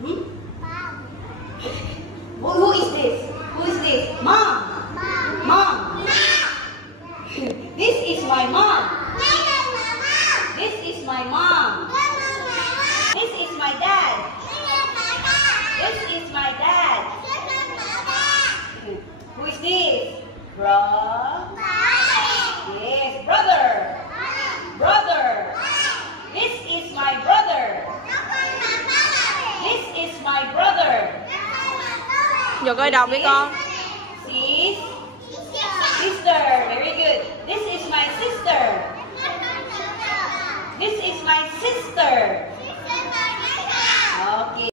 Hmm? Who is this? Who is this? Mom. Mom. This is my mom. This is my mom. This is my dad. This is my dad. Who is this? Yes, brother. Brother. This is my brother. This is my brother. Giờ coi đọc đi con. Sis. Sister. Very good. This is my sister. This is my sister.